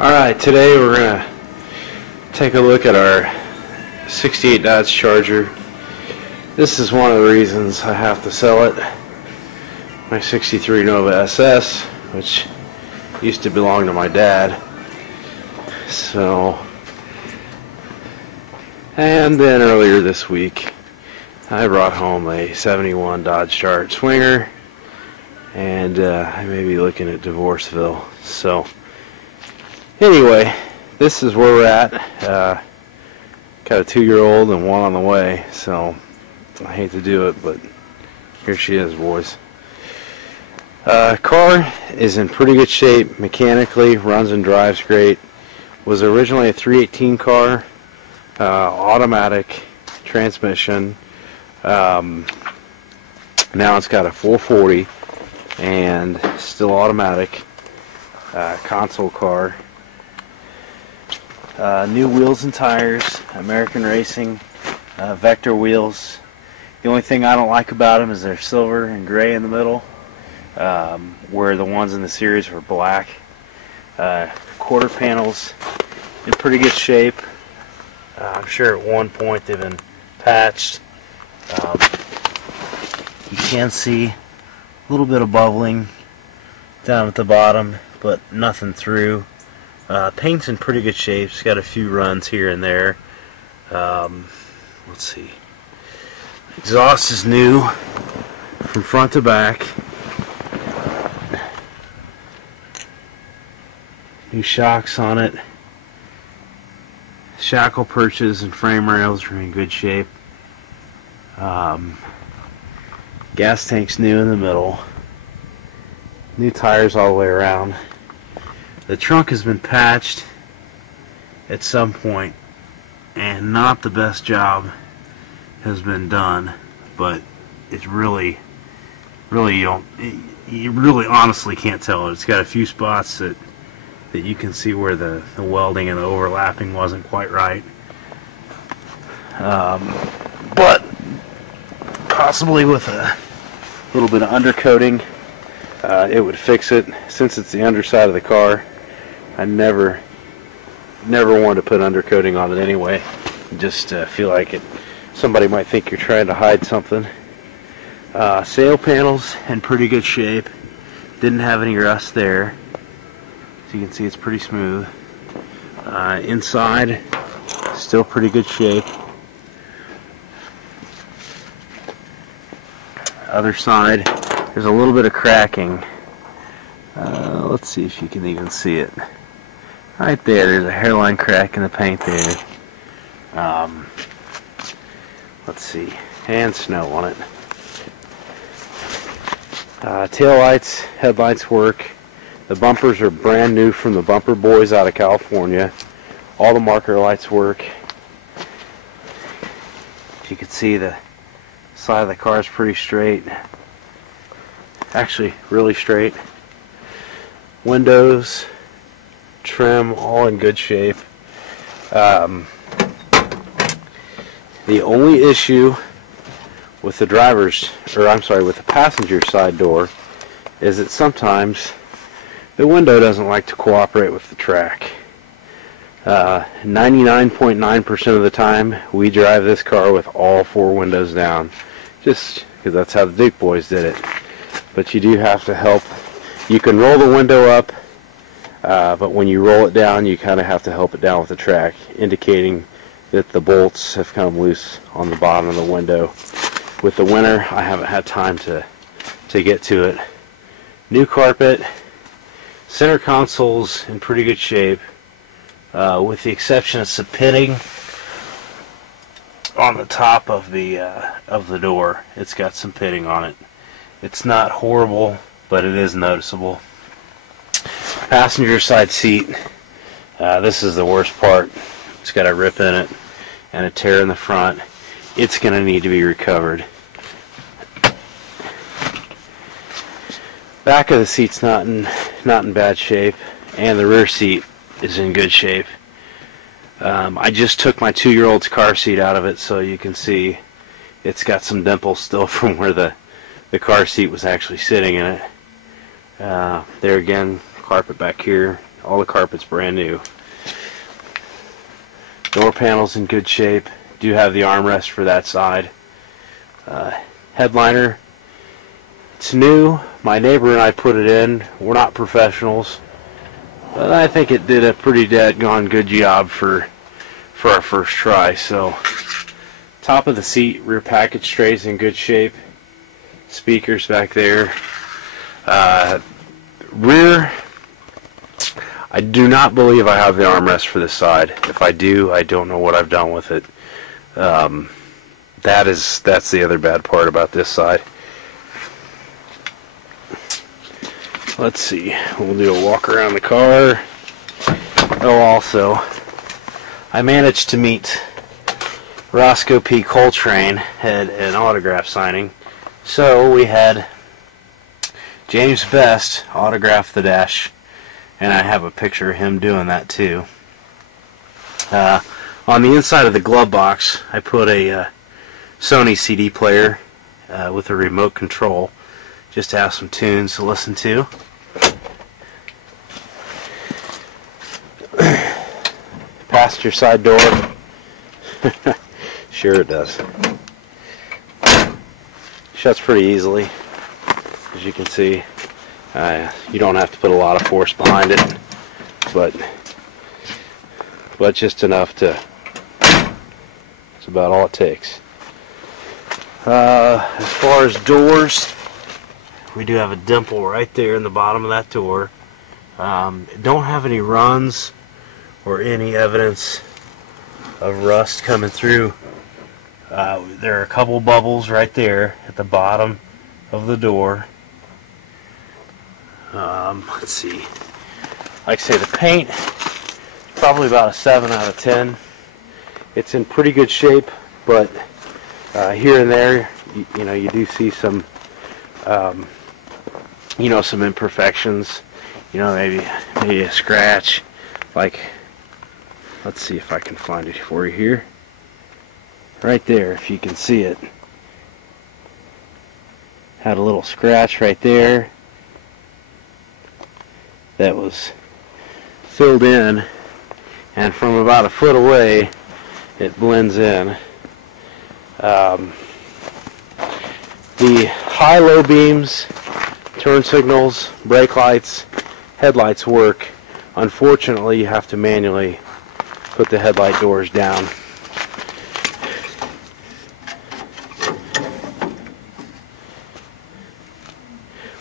Alright, today we're going to take a look at our 68 Dodge Charger. This is one of the reasons I have to sell it. My 63 Nova SS, which used to belong to my dad. And then earlier this week I brought home a 71 Dodge Charger Swinger, and I may be looking at Divorceville. So anyway, this is where we're at. Got a 2-year-old and one on the way, so I hate to do it, but here she is, boys. Car is in pretty good shape mechanically, runs and drives great. Was originally a 318 car, automatic transmission. Now it's got a 440 and still automatic, console car. New wheels and tires, American Racing, Vector wheels. The only thing I don't like about them is they're silver and gray in the middle, where the ones in the series were black. Quarter panels in pretty good shape. I'm sure at one point they've been patched. You can see a little bit of bubbling down at the bottom, but nothing through. Paint's in pretty good shape. It's got a few runs here and there. Let's see. Exhaust is new from front to back. New shocks on it. Shackle perches and frame rails are in good shape. Gas tank's new in the middle. New tires all the way around. The trunk has been patched at some point, and not the best job has been done, but it's you really honestly can't tell. It's got a few spots that you can see where the welding and the overlapping wasn't quite right, but possibly with a little bit of undercoating it would fix it. Since it's the underside of the car, I never wanted to put undercoating on it anyway. Just feel like somebody might think you're trying to hide something. Sail panels in pretty good shape. Didn't have any rust there. As you can see, it's pretty smooth. Inside, still pretty good shape. Other side, there's a little bit of cracking. Let's see if you can even see it. Right there, there's a hairline crack in the paint there. Let's see, and snow on it. Tail lights, headlights work. The bumpers are brand new from the Bumper Boys out of California. All the marker lights work. As you can see, the side of the car is pretty straight. Actually, really straight. Windows, trim, all in good shape. The only issue with the with the passenger side door is that sometimes the window doesn't like to cooperate with the track. 99.9% of the time we drive this car with all 4 windows down, just because that's how the Duke boys did it. But you do have to help. You can roll the window up, but when you roll it down, you kind of have to help it down with the track, indicating that the bolts have come loose on the bottom of the window. With the winter, I haven't had time to get to it. New carpet. Center console's in pretty good shape, with the exception of some pitting on the top of the door. It's got some pitting on it. It's not horrible, but it is noticeable. Passenger side seat. This is the worst part. It's got a rip in it and a tear in the front. It's going to need to be recovered. Back of the seat's not in bad shape, and the rear seat is in good shape. I just took my 2-year-old's car seat out of it, so you can see it's got some dimples still from where the car seat was actually sitting in it. There again, carpet back here, All the carpet's brand new. Door panel's in good shape. Do have the armrest for that side. Headliner, it's new. My neighbor and I put it in. We're not professionals, but I think it did a pretty dadgone good job for our first try. So, top of the seat, rear package trays in good shape. Speakers back there. Rear, I do not believe I have the armrest for this side. If I do, I don't know what I've done with it. That's the other bad part about this side. Let's see. We'll do a walk around the car. Oh, also, I managed to meet Roscoe P. Coltrane at an autograph signing. So we had James Best autograph the dash, and I have a picture of him doing that too. On the inside of the glove box, I put a Sony CD player with a remote control, just to have some tunes to listen to. Passenger side door. Sure it does. Shuts pretty easily, as you can see. You don't have to put a lot of force behind it, but just enough to. That's about all it takes. As far as doors, we do have a dimple right there in the bottom of that door. Don't have any runs or any evidence of rust coming through. There are a couple bubbles right there at the bottom of the door. Let's see. Like I say, the paint, probably about a 7 out of 10. It's in pretty good shape, but here and there, you do see some, some imperfections. Maybe a scratch. Like, let's see if I can find it for you here. Right there, if you can see it. Had a little scratch right there that was filled in, and from about a foot away it blends in. The high-low beams, turn signals, brake lights, headlights work. Unfortunately, you have to manually put the headlight doors down.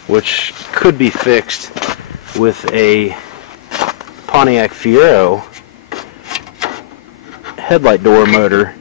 Which could be fixed with a Pontiac Fiero headlight door motor